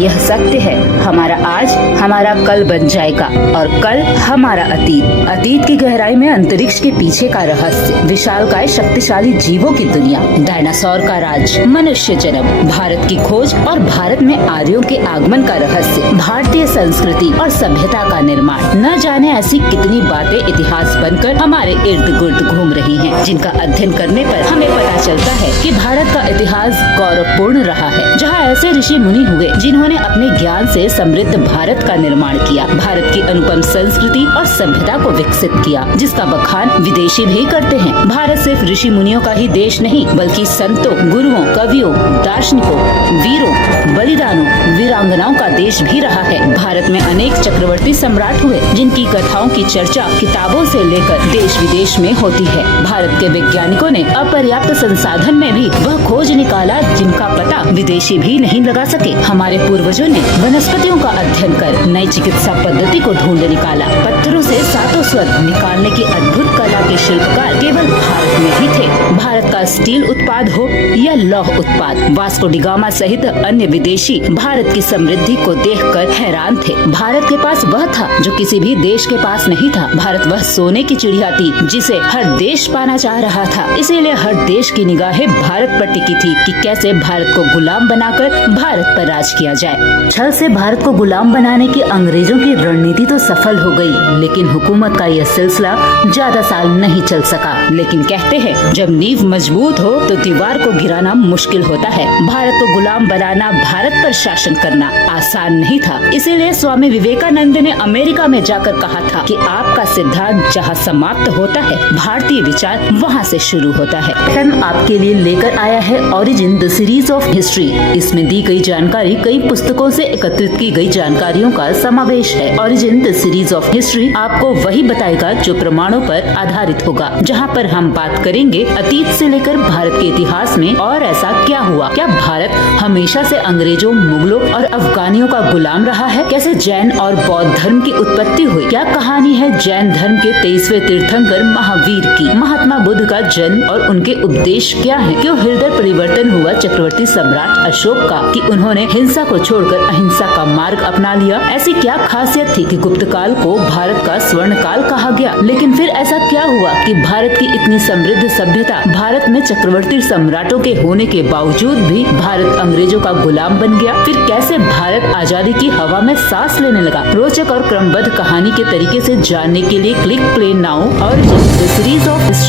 यह सत्य है, हमारा आज हमारा कल बन जाएगा और कल हमारा अतीत। अतीत की गहराई में अंतरिक्ष के पीछे का रहस्य, विशालकाय शक्तिशाली जीवों की दुनिया, डायनासोर का राज, मनुष्य जन्म, भारत की खोज और भारत में आर्यों के आगमन का रहस्य, भारतीय संस्कृति और सभ्यता का निर्माण। न जाने ऐसी कितनी बातें इतिहास बनकर हमारे इर्द गिर्द घूम रही हैं, जिनका अध्ययन करने पर हमें पता चलता है कि भारत का इतिहास गौरवपूर्ण रहा है, जहाँ ऐसे ऋषि मुनि हुए जिन्होंने अपने ज्ञान से समृद्ध भारत का निर्माण किया, भारत की अनुपम संस्कृति और सभ्यता को विकसित किया, जिसका बखान विदेशी भी करते हैं। भारत सिर्फ ऋषि मुनियों का ही देश नहीं, बल्कि संतों, गुरुओं, कवियों, दार्शनिकों, वीरों, बलिदानों, वीरांगनाओं का देश भी रहा है। भारत में अनेक चक्रवर्ती सम्राट हुए, जिनकी कथाओं की चर्चा किताबों से लेकर देश विदेश में होती है। भारत के वैज्ञानिकों ने अपर्याप्त संसाधन में भी वह खोज निकाला जिनका पता विदेशी भी नहीं लगा सके। हमारे पूर्वजों ने वनस्पतियों का अध्ययन कर नई चिकित्सा पद्धति को ढूंढ निकाला। पत्थरों से सातों स्वर निकालने की अद्भुत कला के शिल्पकार केवल भारत में ही थे। भारत का स्टील उत्पाद हो या लौह उत्पाद, वास्को डी गामा सहित अन्य विदेशी भारत की समृद्धि को देखकर हैरान थे। भारत के पास वह था जो किसी भी देश के पास नहीं था। भारत वह सोने की चिड़िया थी जिसे हर देश पाना चाह रहा था। इसीलिए हर देश की निगाहें भारत पर टिकी थी कि कैसे भारत को गुलाम बनाकर भारत पर राज किया जाए। छल से भारत को गुलाम बनाने की अंग्रेजों की रणनीति तो सफल हो गई, लेकिन हुकूमत का यह सिलसिला ज्यादा साल नहीं चल सका। लेकिन कहते हैं जब नींव मजबूत हो तो दीवार को गिराना मुश्किल होता है। भारत को गुलाम बनाना, भारत पर शासन करना आसान नहीं था। इसीलिए स्वामी विवेकानंद ने अमेरिका में जाकर कहा था कि आपका सिद्धांत जहाँ समाप्त होता है, भारतीय विचार वहाँ से शुरू होता है। हम आपके लिए लेकर आया है origin the series of history. इसमें दी गई जानकारी कई पुस्तकों से एकत्रित की गई जानकारियों का समावेश है। Origin the series of history आपको वही बताएगा जो प्रमाणों पर आधारित होगा, जहाँ पर हम बात करेंगे अतीत से लेकर भारत के इतिहास में और ऐसा क्या हुआ। क्या भारत हमेशा से अंग्रेजों, मुगलों और अफगानियों का गुलाम रहा है? कैसे जैन और बौद्ध धर्म की उत्पत्ति हुई? क्या कहानी है जैन धर्म के 23वें तीर्थंकर महावीर की? महात्मा बुद्ध का जन्म और उनके उपदेश क्या है? क्यों हृदय परिवर्तन हुआ चक्रवर्ती सम्राट अशोक का कि उन्होंने हिंसा को छोड़कर अहिंसा का मार्ग अपना लिया? ऐसी क्या खासियत थी कि गुप्त काल को भारत का स्वर्ण काल कहा गया? लेकिन फिर ऐसा क्या हुआ कि भारत की इतनी समृद्ध सभ्यता, भारत में चक्रवर्ती सम्राटों के होने के बावजूद भी भारत अंग्रेजों का गुलाम बन गया? फिर कैसे भारत आजादी की हवा में सांस लेने लगा? रोचक और क्रमबद्ध कहानी के तरीके से जानने के लिए क्लिक प्ले नाउ और सीरीज ऑफ हिस्ट्री